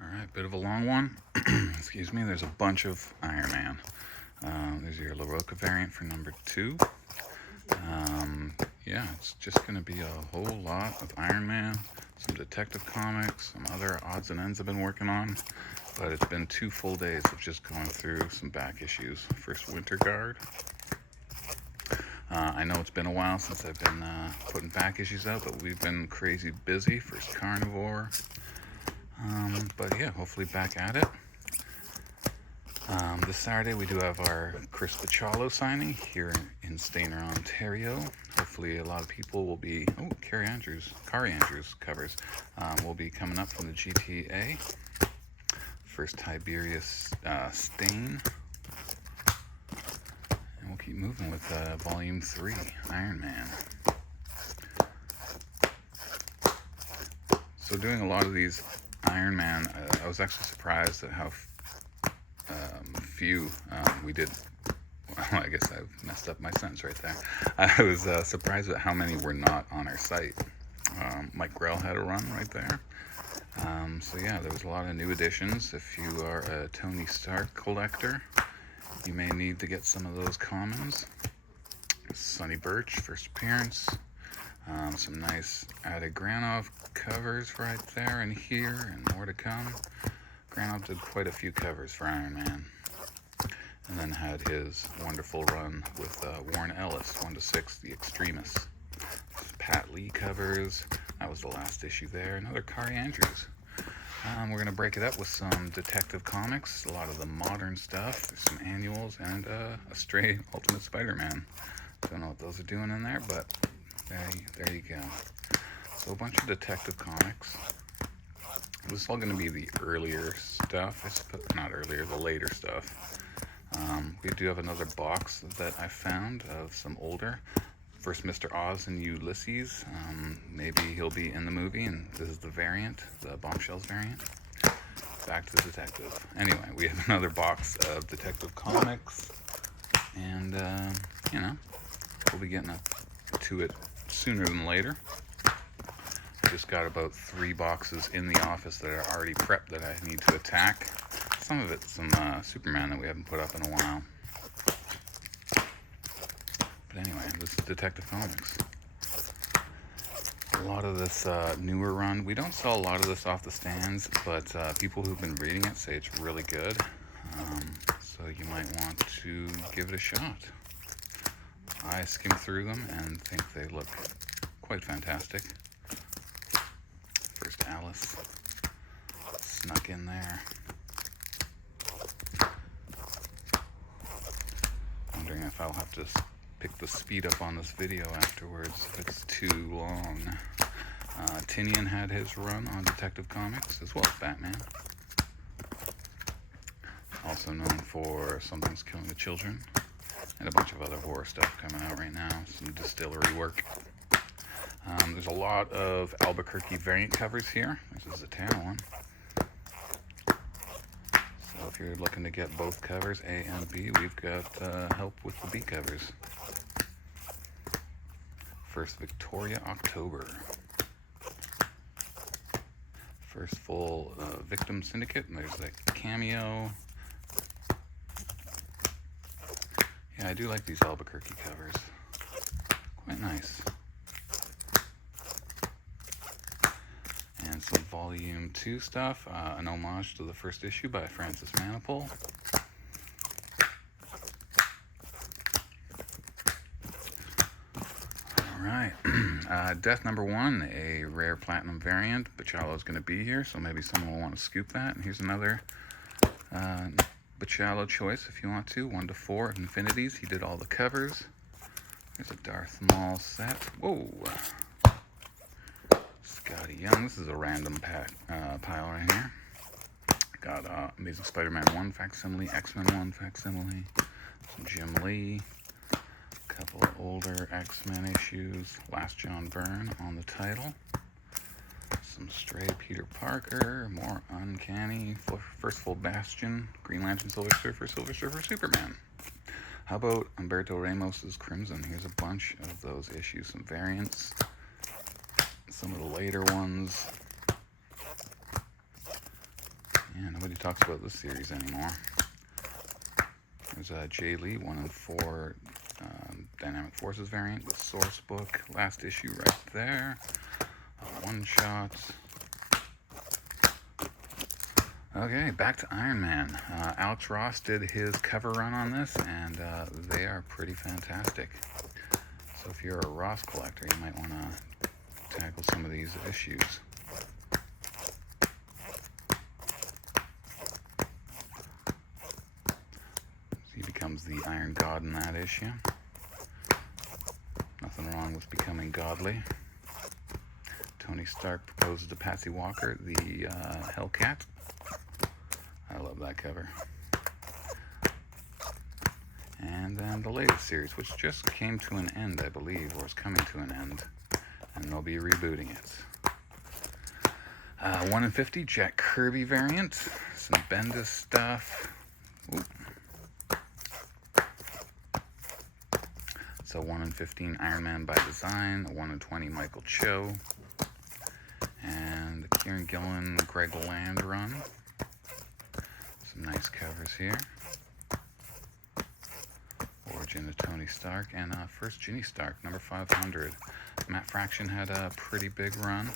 Alright, bit of a long one. Excuse me, there's a bunch of Iron Man. There's your LaRocca variant for number 2. Yeah, it's just going to be a whole lot of Iron Man, some Detective Comics, some other odds and ends I've been working on. But it's been 2 full days of just going through some back issues. First, Winter Guard. I know it's been a while since I've been putting back issues out, but we've been crazy busy. First Carnivore. But yeah, hopefully back at it. This Saturday we do have our Chris Bachalo signing here in Stainer, Ontario. Hopefully a lot of people will be, Carrie Andrews covers, will be coming up from the GTA. First Tiberius Stain. And we'll keep moving with Volume 3, Iron Man. So doing a lot of these Iron Man, I was actually surprised at how few we did. Well, I guess I've messed up my sentence right there. I was surprised at how many were not on our site. Mike Grell had a run right there. So yeah, there was a lot of new additions. If you are a Tony Stark collector, you may need to get some of those commons. Sonny Birch, first appearance. Some nice added Granov covers right there and here, and more to come. Granov did quite a few covers for Iron Man. And then had his wonderful run with Warren Ellis, 1-6, The Extremists. Pat Lee covers. That was the last issue there. Another Carrie Andrews. We're going to break it up with some Detective Comics, a lot of the modern stuff. There's some annuals and a stray Ultimate Spider-Man. Don't know what those are doing in there, but there you go. So a bunch of Detective Comics. This is all going to be the earlier stuff. Not earlier, the later stuff. We do have another box that I found of some older. First, Mr. Oz and Ulysses. Maybe he'll be in the movie, and this is the variant, the Bombshells variant. Back to the Detective. Anyway, we have another box of Detective Comics, and, we'll be getting to it sooner than later. I just got about 3 boxes in the office that are already prepped that I need to attack. Some of it's some Superman that we haven't put up in a while. But anyway, this is Detective Comics. A lot of this newer run, we don't sell a lot of this off the stands, but people who've been reading it say it's really good. So you might want to give it a shot. I skim through them and think they look quite fantastic. First Alice snuck in there. Wondering if I'll have to pick the speed up on this video afterwards if it's too long. Tinian had his run on Detective Comics as well as Batman. Also known for Something's Killing the Children and a bunch of other horror stuff coming out right now. Some distillery work. There's a lot of Albuquerque variant covers here. This is the Tana one. So if you're looking to get both covers, A and B, we've got help with the B covers. First Victoria October. First full Victim Syndicate, and there's a cameo. Yeah, I do like these Albuquerque covers. Quite nice. And some Volume 2 stuff, an homage to the first issue by Francis Manapul. Alright, Death number 1, a rare platinum variant. Bachalo's going to be here, so maybe someone will want to scoop that. And here's another Bachalo choice if you want to. 1-4 Infinities. He did all the covers. There's a Darth Maul set. Whoa! Scotty Young. This is a random pile right here. Got Amazing Spider-Man 1 facsimile, X-Men 1 facsimile, some Jim Lee, a couple of older X-Men issues, Last John Byrne on the title, some stray Peter Parker, more Uncanny, first full Bastion, Green Lantern, Silver Surfer, Superman. How about Humberto Ramos's Crimson? Here's a bunch of those issues, some variants, some of the later ones. Yeah, nobody talks about this series anymore. There's Jay Lee, 1 in 4 Dynamic Forces variant, the source book, last issue right there. One shot. Okay, back to Iron Man. Alex Ross did his cover run on this, and they are pretty fantastic. So if you're a Ross collector, you might want to tackle some of these issues. He becomes the Iron God in that issue. Nothing wrong with becoming godly. Tony Stark proposes to Patsy Walker, the Hellcat. I love that cover. And then the latest series, which just came to an end, I believe, or is coming to an end, and they'll be rebooting it. 1 in 50 Jack Kirby variant, some Bendis stuff. Ooh. So 1 in 15 Iron Man by design, a 1 in 20 Michael Cho, and the Kieran Gillen, Greg Land run. Some nice covers here. Origin of Tony Stark, and first Ginny Stark, number 500. Matt Fraction had a pretty big run.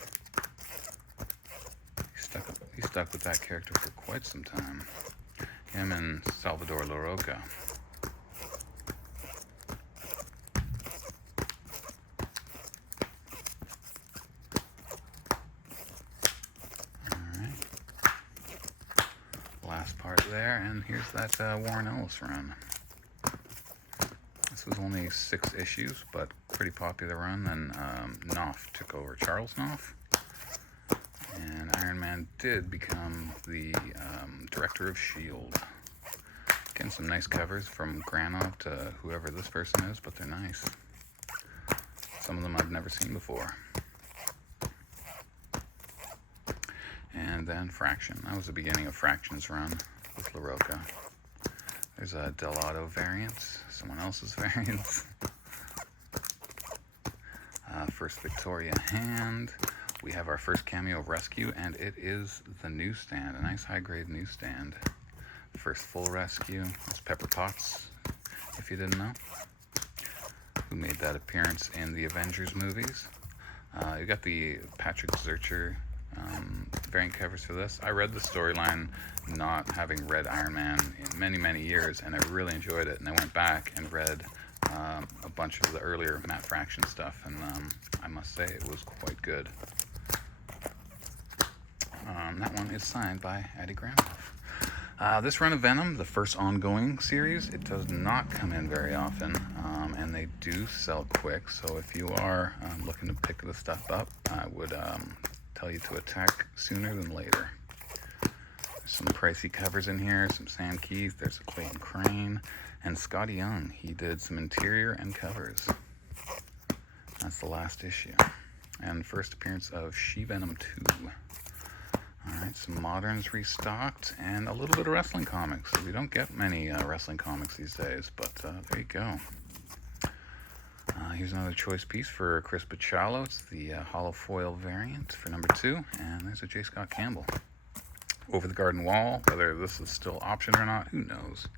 He stuck with that character for quite some time. Him and Salvador LaRocca. Last part there, and here's that Warren Ellis run. This was only 6 issues, but pretty popular run. Then Knopf took over, Charles Knopf, and Iron Man did become the director of S.H.I.E.L.D. Getting some nice covers from Granov to whoever this person is, but they're nice. Some of them I've never seen before. And then Fraction. That was the beginning of Fraction's run with LaRocca. There's a Dell'Otto variant, someone else's variant. First Victoria hand. We have our first cameo of Rescue, and it is the newsstand, a nice high-grade newsstand. First full rescue. It's Pepper Potts, if you didn't know, who made that appearance in the Avengers movies. You got the Patrick Zircher variant covers for this. I read the storyline not having read Iron Man in many, many years, and I really enjoyed it, and I went back and read a bunch of the earlier Matt Fraction stuff, and I must say it was quite good. That one is signed by Eddie Granoff. This run of Venom, the first ongoing series, it does not come in very often, and they do sell quick, so if you are looking to pick this stuff up, I would tell you to attack sooner than later. There's some pricey covers in here, some Sam Keith, there's a Clayton Crane, and Scotty Young. He did some interior and covers. That's the last issue. And first appearance of She-Venom 2. Alright, some Moderns restocked, and a little bit of wrestling comics. We don't get many wrestling comics these days, but there you go. Here's another choice piece for Chris Bachalo. It's the hollow foil variant for number 2, and there's a J. Scott Campbell. Over the Garden Wall, whether this is still option or not, who knows.